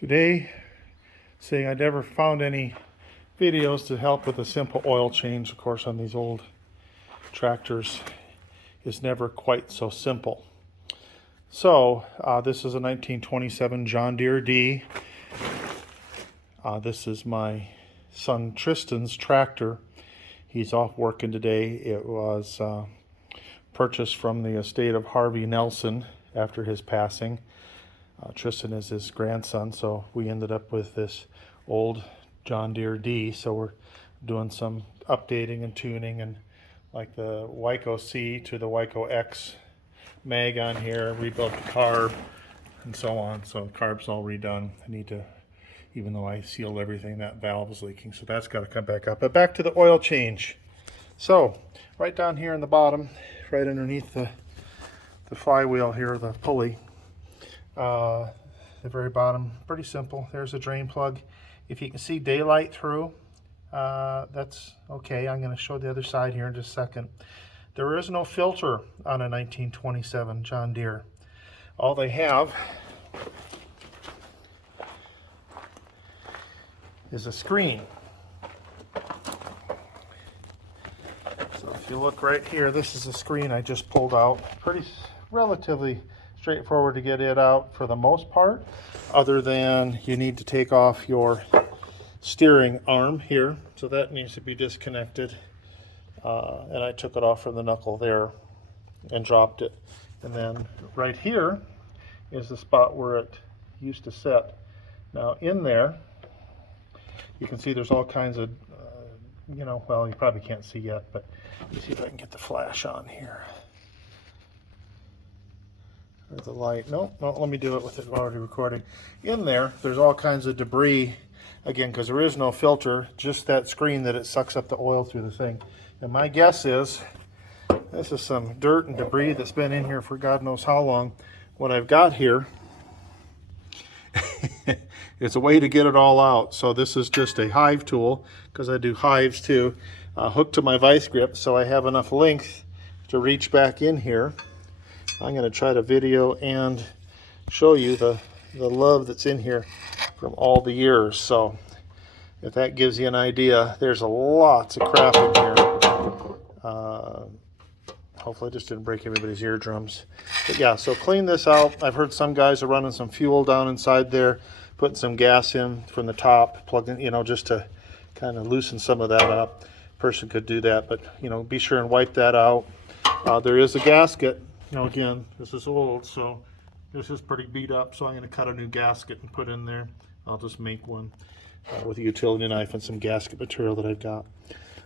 Today, saying I never found any videos to help with a simple oil change. Of course, on these old tractors is never quite so simple. So this is a 1927 John Deere D. This is my son Tristan's tractor. He's off working today. It was purchased from the estate of Harvey Nelson after his passing. Tristan is his grandson, so we ended up with this old John Deere D. So we're doing some updating and tuning, and like the Wyco C to the Wyco X mag on here, rebuilt the carb and so on. So the carb's all redone. I need to, even though I sealed everything, that valve is leaking, so that's got to come back up. But back to the oil change. So right down here in the bottom, right underneath the flywheel here, the pulley, the very bottom, pretty simple. There's a drain plug. If you can see daylight through, that's okay. I'm going to show the other side here in just a second. There is no filter on a 1927 John Deere. All they have is a screen. So if you look right here, this is a screen I just pulled out. Pretty relatively straightforward to get it out for the most part, other than you need to take off your steering arm here, so that needs to be disconnected, and I took it off from the knuckle there and dropped it. And then right here is the spot where it used to sit. Now in there you can see there's all kinds of well, you probably can't see yet, but let me see if I can get the flash on here. There's the light. No, let me do it with it already recording. In there, there's all kinds of debris, again, because there is no filter, just that screen that it sucks up the oil through the thing. And my guess is this is some dirt and debris that's been in here for God knows how long. What I've got here is a way to get it all out. So this is just a hive tool, because I do hives too, hooked to my vice grip, so I have enough length to reach back in here. I'm going to try to video and show you the love that's in here from all the years. So if that gives you an idea, there's lots of crap in here. Hopefully I just didn't break everybody's eardrums. But yeah, so clean this out. I've heard some guys are running some fuel down inside there, putting some gas in from the top, plugging, just to kind of loosen some of that up. Person could do that, but be sure and wipe that out. There is a gasket. Again, this is old, so this is pretty beat up, so I'm going to cut a new gasket and put in there. I'll just make one with a utility knife and some gasket material that I've got.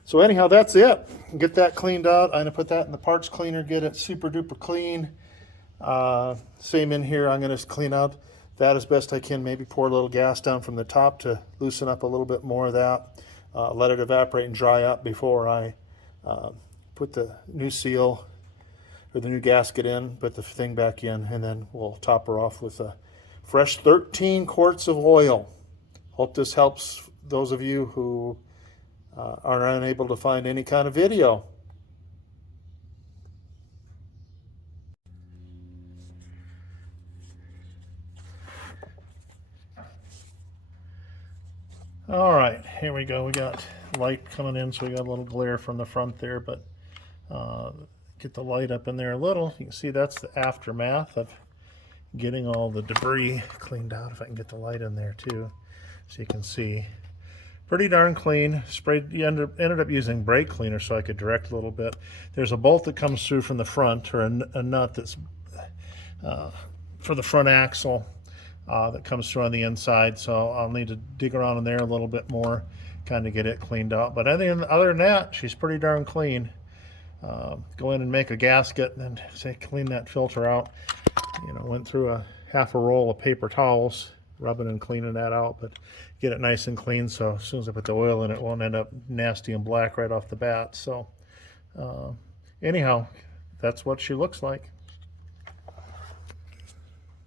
So anyhow, that's it. Get that cleaned out. I'm going to put that in the parts cleaner, get it super duper clean. Same in here. I'm going to clean out that as best I can, maybe pour a little gas down from the top to loosen up a little bit more of that. Let it evaporate and dry up before I put the new seal or the new gasket in, put the thing back in, and then we'll top her off with a fresh 13 quarts of oil. Hope this helps those of you who are unable to find any kind of video. All right, here we go. We got light coming in, so we got a little glare from the front there, but get the light up in there a little. You can see that's the aftermath of getting all the debris cleaned out. If I can get the light in there too, so you can see. Pretty darn clean. Sprayed. You ended up using brake cleaner so I could direct a little bit. There's a bolt that comes through from the front, or a nut that's for the front axle that comes through on the inside. So I'll need to dig around in there a little bit more, kind of get it cleaned out. But other than that, she's pretty darn clean. Go in and make a gasket and say clean that filter out. Went through half a roll of paper towels, rubbing and cleaning that out, but get it nice and clean, so as soon as I put the oil in, it won't end up nasty and black right off the bat. So anyhow, that's what she looks like.